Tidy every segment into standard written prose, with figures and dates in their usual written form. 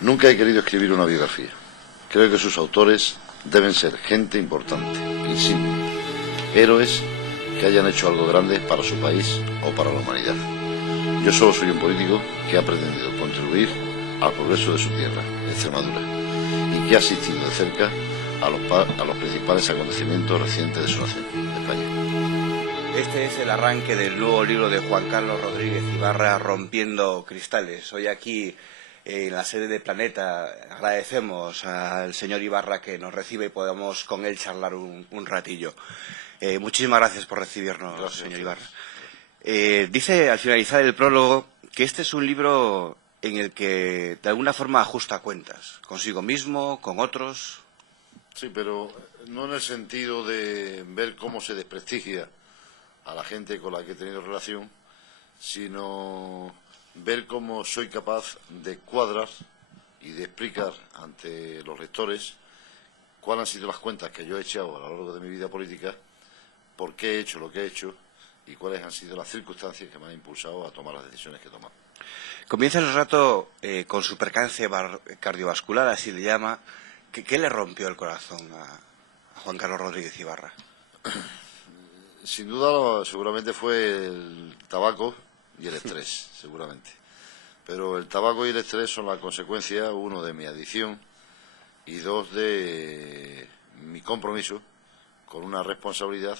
Nunca he querido escribir una biografía. Creo que sus autores deben ser gente importante, insigne, héroes que hayan hecho algo grande para su país o para la humanidad. Yo solo soy un político que ha pretendido contribuir al progreso de su tierra, Extremadura, y que ha asistido de cerca a los principales acontecimientos recientes de su nación, España. Este es el arranque del nuevo libro de Juan Carlos Rodríguez Ibarra, Rompiendo Cristales. Hoy aquí en la sede de Planeta agradecemos al señor Ibarra que nos recibe y podamos con él charlar un ratillo. Muchísimas gracias por recibirnos, Gracias, señor Ibarra. Dice al finalizar el prólogo que este es un libro en el que de alguna forma ajusta cuentas, consigo mismo, con otros. Sí, pero no en el sentido de ver cómo se desprestigia a la gente con la que he tenido relación, sino ver cómo soy capaz de cuadrar y de explicar ante los lectores cuáles han sido las cuentas que yo he echado a lo largo de mi vida política, por qué he hecho lo que he hecho y cuáles han sido las circunstancias que me han impulsado a tomar las decisiones que he tomado. Comienza el rato con su percance cardiovascular, así le llama. ¿Qué le rompió el corazón a Juan Carlos Rodríguez Ibarra? Sin duda, seguramente fue el tabaco y el estrés, seguramente. Pero el tabaco y el estrés son la consecuencia, uno, de mi adicción y dos, de mi compromiso con una responsabilidad,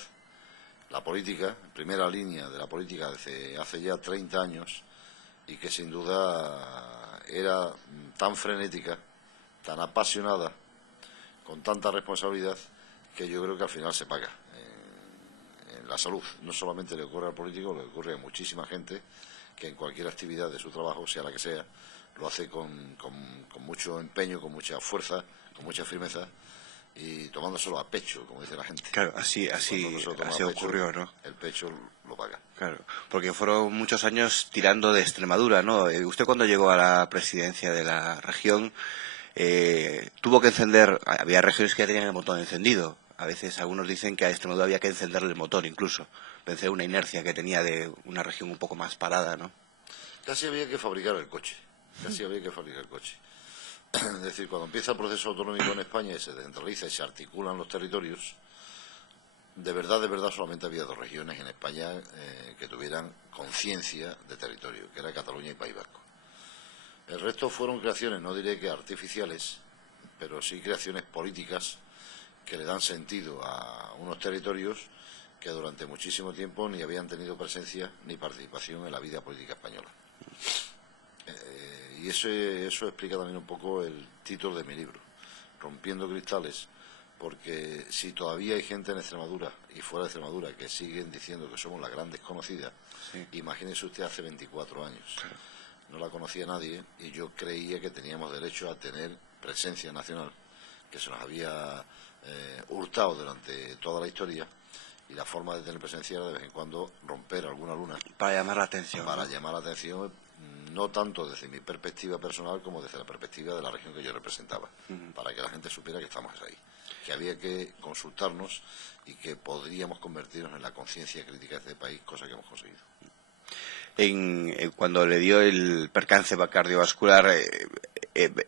la política, primera línea de la política desde hace ya 30 años, y que sin duda era tan frenética, tan apasionada, con tanta responsabilidad, que yo creo que al final se paga. En la salud no solamente le ocurre al político, le ocurre a muchísima gente que en cualquier actividad de su trabajo, sea la que sea, lo hace con mucho empeño, con mucha fuerza, con mucha firmeza y tomándoselo a pecho, como dice la gente. Claro, así ocurrió, ¿no? El pecho lo paga. Claro, porque fueron muchos años tirando de Extremadura, ¿no? Usted cuando llegó a la presidencia de la región tuvo que encender, había regiones que ya tenían el motor encendido. A veces algunos dicen que a Extremadura había que encenderle el motor incluso. Pensé una inercia que tenía de una región un poco más parada, ¿no? Casi había que fabricar el coche. Casi había que fabricar el coche. Es decir, cuando empieza el proceso autonómico en España y se descentraliza y se articulan los territorios, de verdad solamente había dos regiones en España que tuvieran conciencia de territorio, que era Cataluña y País Vasco. El resto fueron creaciones, no diré que artificiales, pero sí creaciones políticas que le dan sentido a unos territorios que durante muchísimo tiempo ni habían tenido presencia ni participación en la vida política española. Y eso explica también un poco el título de mi libro, Rompiendo Cristales, porque si todavía hay gente en Extremadura y fuera de Extremadura que siguen diciendo que somos la gran desconocida, sí. Imagínese usted hace 24 años. Claro. No la conocía nadie y yo creía que teníamos derecho a tener presencia nacional, que se nos había hurtado durante toda la historia, y la forma de tener presencia era de vez en cuando romper alguna luna. Para llamar la atención. Para llamar la atención, no tanto desde mi perspectiva personal como desde la perspectiva de la región que yo representaba, para que la gente supiera que estamos ahí, que había que consultarnos y que podríamos convertirnos en la conciencia crítica de este país, cosa que hemos conseguido. Cuando le dio el percance cardiovascular,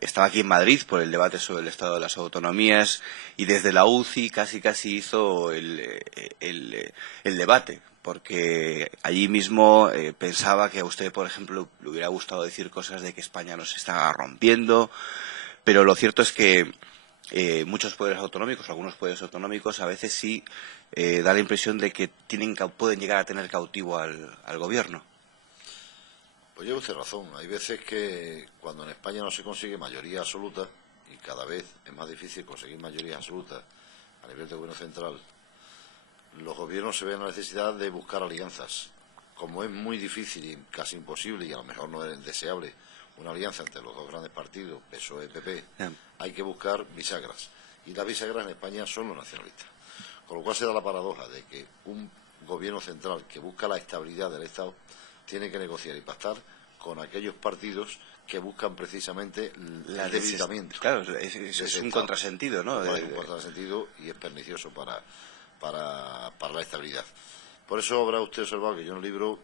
estaba aquí en Madrid por el debate sobre el estado de las autonomías y desde la UCI casi hizo el debate, porque allí mismo pensaba que a usted, por ejemplo, le hubiera gustado decir cosas de que España nos está rompiendo, pero lo cierto es que muchos poderes autonómicos, algunos poderes autonómicos, a veces sí da la impresión de que pueden llegar a tener cautivo al gobierno. Pues lleva usted razón. Hay veces que cuando en España no se consigue mayoría absoluta, y cada vez es más difícil conseguir mayoría absoluta a nivel de gobierno central, los gobiernos se ven la necesidad de buscar alianzas. Como es muy difícil y casi imposible, y a lo mejor no es deseable, una alianza entre los dos grandes partidos, PSOE y PP, hay que buscar bisagras. Y las bisagras en España son los nacionalistas. Con lo cual se da la paradoja de que un gobierno central que busca la estabilidad del Estado tiene que negociar y pactar con aquellos partidos que buscan precisamente el debilitamiento. Claro, es un contrasentido, ¿no? Es un contrasentido y es pernicioso para la estabilidad. Por eso habrá usted observado que yo en el libro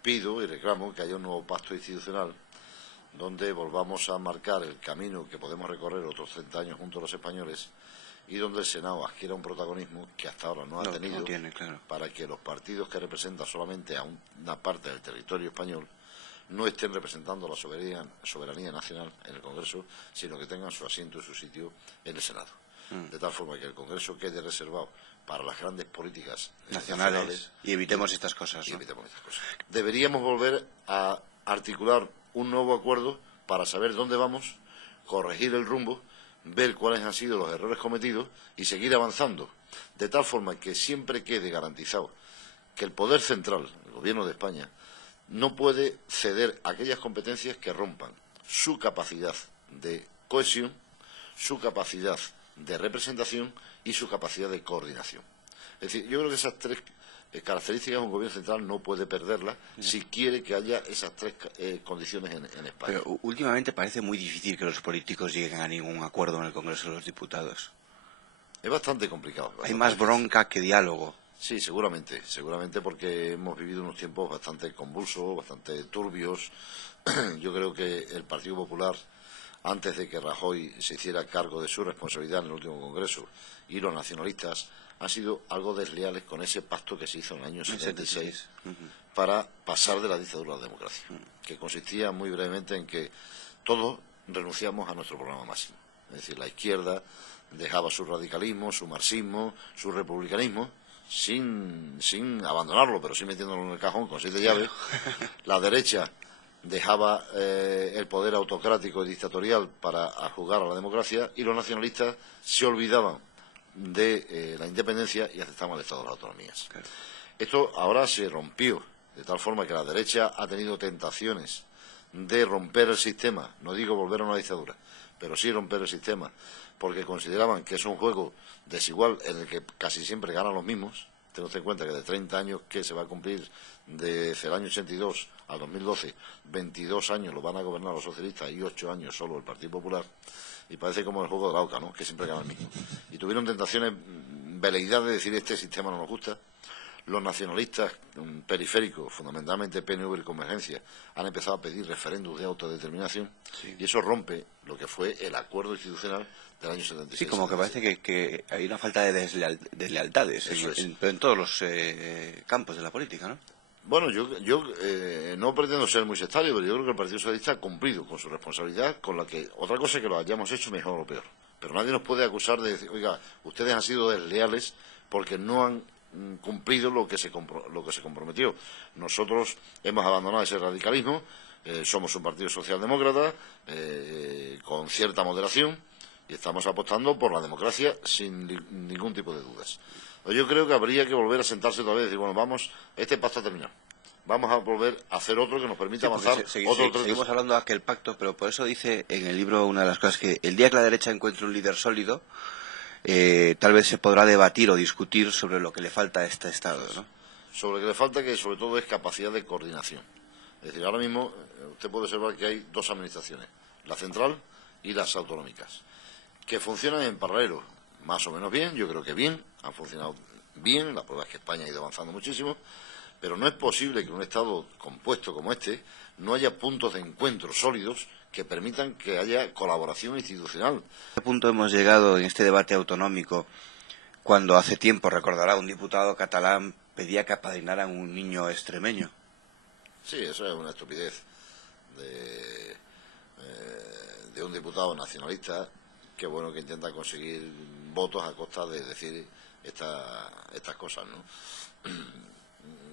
pido y reclamo que haya un nuevo pacto institucional donde volvamos a marcar el camino que podemos recorrer otros 30 años junto a los españoles y donde el Senado adquiera un protagonismo que hasta ahora no ha tenido, claro, para que los partidos que representan solamente a una parte del territorio español no estén representando la soberanía nacional en el Congreso, sino que tengan su asiento y su sitio en el Senado. De tal forma que el Congreso quede reservado para las grandes políticas nacionales y evitemos estas cosas, ¿no? Evitemos estas cosas. Deberíamos volver a articular un nuevo acuerdo para saber dónde vamos, corregir el rumbo, ver cuáles han sido los errores cometidos y seguir avanzando, de tal forma que siempre quede garantizado que el poder central, el Gobierno de España, no puede ceder aquellas competencias que rompan su capacidad de cohesión, su capacidad de representación y su capacidad de coordinación. Es decir, yo creo que esas tres características un gobierno central no puede perderlas si quiere que haya esas tres condiciones en España. Pero últimamente parece muy difícil que los políticos lleguen a ningún acuerdo en el Congreso de los Diputados. Es bastante complicado. Hay más bronca que diálogo. Sí, seguramente porque hemos vivido unos tiempos bastante convulsos, bastante turbios. Yo creo que el Partido Popular, antes de que Rajoy se hiciera cargo de su responsabilidad en el último Congreso, y los nacionalistas han sido algo desleales con ese pacto que se hizo en el año 76 para pasar de la dictadura a la democracia, que consistía muy brevemente en que todos renunciamos a nuestro programa máximo. Es decir, la izquierda dejaba su radicalismo, su marxismo, su republicanismo, sin abandonarlo, pero sí metiéndolo en el cajón con 7 llaves. La derecha dejaba el poder autocrático y dictatorial para jugar a la democracia, y los nacionalistas se olvidaban de la independencia y aceptaban el Estado de las autonomías. Claro. Esto ahora se rompió, de tal forma que la derecha ha tenido tentaciones de romper el sistema, no digo volver a una dictadura, pero sí romper el sistema, porque consideraban que es un juego desigual en el que casi siempre ganan los mismos. Tened en cuenta que de 30 años que se va a cumplir desde el año 82 al 2012, 22 años lo van a gobernar los socialistas y 8 años solo el Partido Popular, y parece como el juego de la oca, ¿no?, que siempre gana el mismo. Y tuvieron tentaciones, veleidad de decir este sistema no nos gusta. Los nacionalistas periféricos, fundamentalmente PNV y Convergencia, han empezado a pedir referéndum de autodeterminación, y eso rompe lo que fue el acuerdo institucional del año 76. Sí, como que parece que hay una falta de deslealtades en todos los campos de la política, ¿no? Bueno, yo no pretendo ser muy sectario, pero yo creo que el Partido Socialista ha cumplido con su responsabilidad, con la que otra cosa es que lo hayamos hecho mejor o peor. Pero nadie nos puede acusar de decir, oiga, ustedes han sido desleales porque no han cumplido lo que se comprometió. Nosotros hemos abandonado ese radicalismo, somos un partido socialdemócrata con cierta moderación, y estamos apostando por la democracia sin ningún tipo de dudas. Yo creo que habría que volver a sentarse otra vez y decir, bueno, vamos, este pacto ha terminado. Vamos a volver a hacer otro que nos permita avanzar. Seguimos hablando de aquel pacto, pero por eso dice en el libro una de las cosas que el día que la derecha encuentre un líder sólido, tal vez se podrá debatir o discutir sobre lo que le falta a este Estado, ¿no? Sobre lo que le falta, que sobre todo es capacidad de coordinación. Es decir, ahora mismo usted puede observar que hay dos administraciones, la central y las autonómicas, que funcionan en paralelo, más o menos bien. Yo creo que bien, han funcionado bien. La prueba es que España ha ido avanzando muchísimo, pero no es posible que en un Estado compuesto como este no haya puntos de encuentro sólidos que permitan que haya colaboración institucional. ¿A qué punto hemos llegado en este debate autonómico cuando hace tiempo, recordará, un diputado catalán pedía que apadrinaran un niño extremeño? Sí, eso es una estupidez de un diputado nacionalista que intenta conseguir votos a costa de decir estas cosas, ¿no?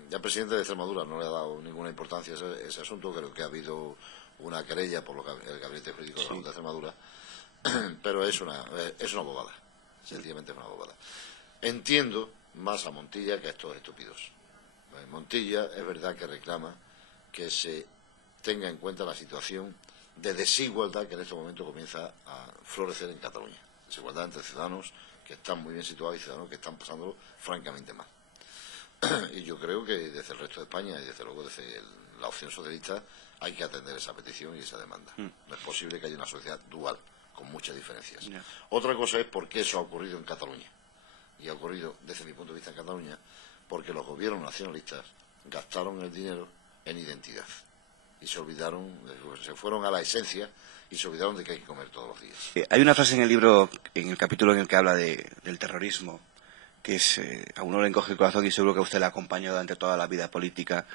Ya el presidente de Extremadura no le ha dado ninguna importancia a ese asunto. Creo que ha habido una querella por el gabinete jurídico de la Junta de Extremadura, pero es una bobada, sencillamente es una bobada. Entiendo más a Montilla que a estos estúpidos. Montilla es verdad que reclama que se tenga en cuenta la situación de desigualdad que en este momento comienza a florecer en Cataluña. Desigualdad entre ciudadanos que están muy bien situados y ciudadanos que están pasándolo francamente mal. Y yo creo que desde el resto de España y desde luego desde la opción socialista hay que atender esa petición y esa demanda. No es posible que haya una sociedad dual, con muchas diferencias. Otra cosa es por qué eso ha ocurrido en Cataluña. Y ha ocurrido, desde mi punto de vista, en Cataluña, porque los gobiernos nacionalistas gastaron el dinero en identidad. y se olvidaron, se fueron a la esencia y se olvidaron de que hay que comer todos los días. Hay una frase en el libro, en el capítulo en el que habla del terrorismo, que es, a uno le encoge el corazón y seguro que a usted le acompañó durante toda la vida política.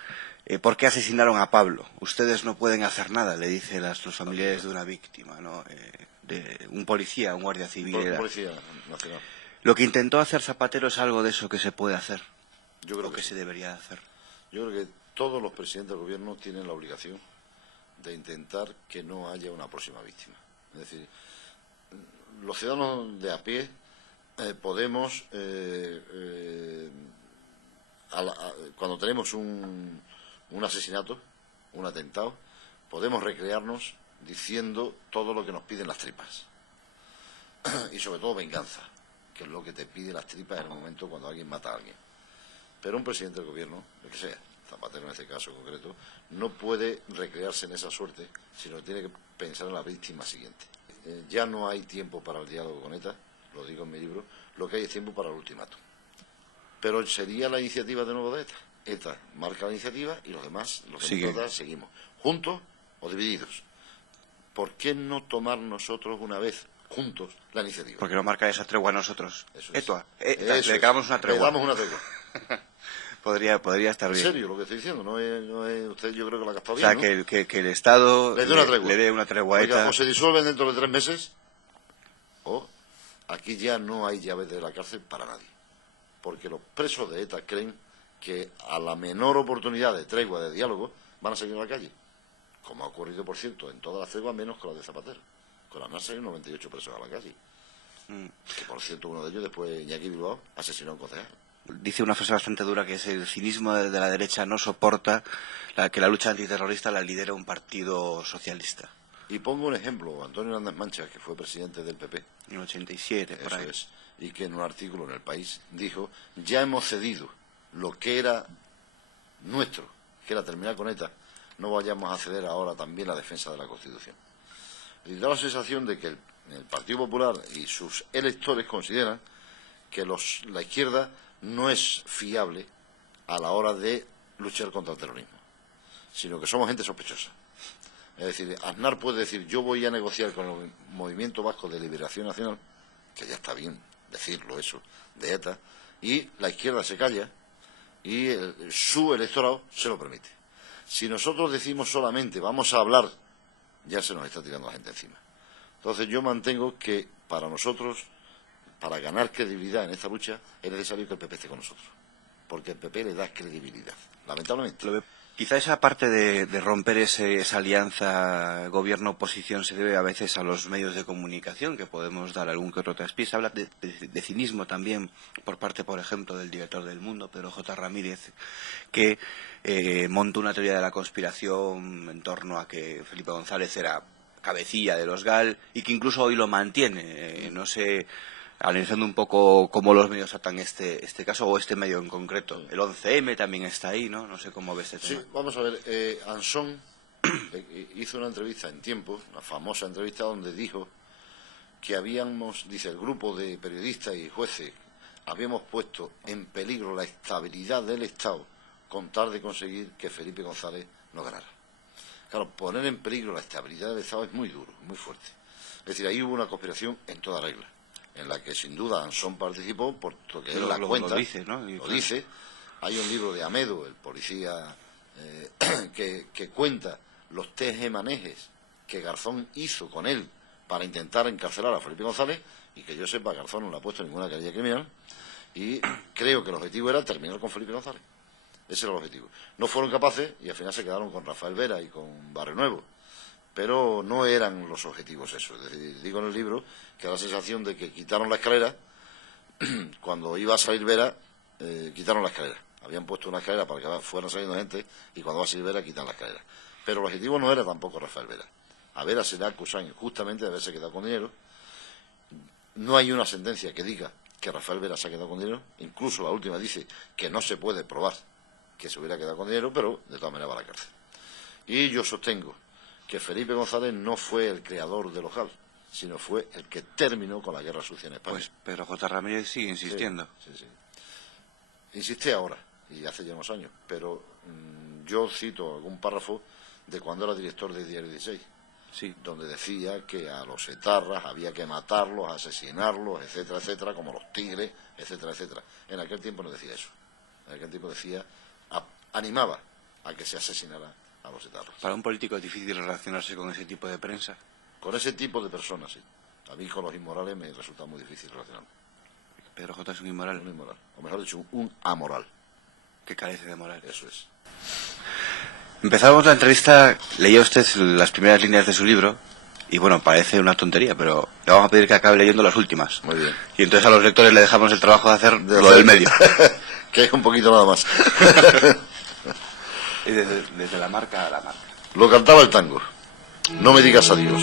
¿Por qué asesinaron a Pablo? Ustedes no pueden hacer nada, le dice los familiares de una víctima, ¿no? De un policía, un guardia civil. Un policía nacional. Lo que intentó hacer Zapatero es algo de eso que se puede hacer, Yo creo o que sí. se debería hacer. Yo creo que todos los presidentes del gobierno tienen la obligación de intentar que no haya una próxima víctima. Es decir, los ciudadanos de a pie podemos, cuando tenemos un asesinato, un atentado, podemos recrearnos diciendo todo lo que nos piden las tripas. Y sobre todo venganza, que es lo que te pide las tripas en el momento cuando alguien mata a alguien. Pero un presidente del gobierno, el que sea, Zapatero en este caso concreto, no puede recrearse en esa suerte, sino que tiene que pensar en la víctima siguiente. Ya no hay tiempo para el diálogo con ETA, lo digo en mi libro, lo que hay es tiempo para el ultimátum. Pero sería la iniciativa de nuevo de ETA. ETA marca la iniciativa y los demás, los demócratas, seguimos. ¿Juntos o divididos? ¿Por qué no tomar nosotros una vez juntos la iniciativa? Porque no marca esa tregua a nosotros. Eso es. Le damos una tregua. Le damos una tregua. Podría estar bien. En serio, lo que estoy diciendo, no es usted, yo creo que la ha captado bien. O sea, ¿no? que el Estado le dé una tregua a ETA. O se disuelven dentro de 3 meses, o aquí ya no hay llaves de la cárcel para nadie. Porque los presos de ETA creen que a la menor oportunidad de tregua, de diálogo, van a salir a la calle. Como ha ocurrido, por cierto, en todas las treguas, menos con la de Zapatero. Con la NASA hay 98 presos a la calle. Que, por cierto, uno de ellos, después Iñaki Bilbao, asesinó a un concejal. Dice una frase bastante dura, que es: el cinismo de la derecha no soporta que la lucha antiterrorista la lidere un partido socialista. Y pongo un ejemplo: Antonio Hernández Mancha, que fue presidente del PP. En 87, por ahí. Es, y que en un artículo en El País dijo: ya hemos cedido lo que era nuestro, que era terminar con ETA, no vayamos a ceder ahora también la defensa de la Constitución. Y da la sensación de que el Partido Popular y sus electores consideran que la izquierda no es fiable a la hora de luchar contra el terrorismo, sino que somos gente sospechosa. Es decir, Aznar puede decir: yo voy a negociar con el Movimiento Vasco de Liberación Nacional, que ya está bien decirlo eso, de ETA, y la izquierda se calla y su electorado se lo permite. Si nosotros decimos solamente vamos a hablar, ya se nos está tirando la gente encima. Entonces yo mantengo que para nosotros, para ganar credibilidad en esta lucha, es necesario que el PP esté con nosotros, porque el PP le da credibilidad, lamentablemente. Quizá esa parte de romper esa alianza gobierno-oposición se debe a veces a los medios de comunicación, que podemos dar algún que otro traspiés. Habla de cinismo también por parte, por ejemplo, del director del Mundo, Pedro J. Ramírez, que montó una teoría de la conspiración en torno a que Felipe González era cabecilla de los GAL y que incluso hoy lo mantiene. No sé, analizando un poco cómo los medios tratan este caso, o este medio en concreto. El 11M también está ahí, ¿no? No sé cómo ves este tema. Sí, vamos a ver. Ansón hizo una entrevista en Tiempo, una famosa entrevista, donde dijo que dice, el grupo de periodistas y jueces, habíamos puesto en peligro la estabilidad del Estado con tal de conseguir que Felipe González no ganara. Claro, poner en peligro la estabilidad del Estado es muy duro, muy fuerte. Es decir, ahí hubo una conspiración en toda regla, en la que sin duda Ansón participó, porque él la cuenta, lo dice, ¿no? Lo dice. Hay un libro de Amedo, el policía, que cuenta los tejemanejes que Garzón hizo con él para intentar encarcelar a Felipe González, y que yo sepa, Garzón no le ha puesto ninguna querella criminal, y creo que el objetivo era terminar con Felipe González. Ese era el objetivo. No fueron capaces y al final se quedaron con Rafael Vera y con Barrio Nuevo. Pero no eran los objetivos eso. Es decir, digo en el libro que da la sensación de que quitaron la escalera. Cuando iba a salir Vera, quitaron la escalera. Habían puesto una escalera para que fueran saliendo gente, y cuando va a salir Vera, quitan la escalera. Pero el objetivo no era tampoco Rafael Vera. A Vera se le acusa justamente de haberse quedado con dinero. No hay una sentencia que diga que Rafael Vera se ha quedado con dinero. Incluso la última dice que no se puede probar que se hubiera quedado con dinero, pero de todas maneras va a la cárcel. Y yo sostengo que Felipe González no fue el creador del GAL, sino fue el que terminó con la guerra sucia en España. Pues Pedro J. Ramírez sigue insistiendo. Sí. Insiste ahora, y hace ya unos años, pero yo cito algún párrafo de cuando era director de Diario 16, Sí. donde decía que a los etarras había que matarlos, asesinarlos, etcétera, etcétera, como los tigres, etcétera, etcétera. En aquel tiempo no decía eso. En aquel tiempo decía, animaba a que se asesinara a los etarras. Para un político es difícil relacionarse con ese tipo de prensa. Con ese tipo de personas, sí. A mí con los inmorales me resulta muy difícil relacionarme. Pedro J. es un inmoral. Un inmoral, o mejor dicho, un amoral. Que carece de moral. Eso es. Empezamos la entrevista, leía usted las primeras líneas de su libro, y bueno, parece una tontería, pero le vamos a pedir que acabe leyendo las últimas. Muy bien. Y entonces a los lectores le dejamos el trabajo de hacer lo del medio. Que es un poquito nada más. Y desde la marca a la marca. Lo cantaba el tango. No me digas adiós,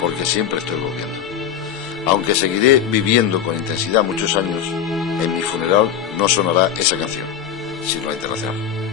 porque siempre estoy volviendo. Aunque seguiré viviendo con intensidad muchos años, en mi funeral no sonará esa canción, sino la internacional.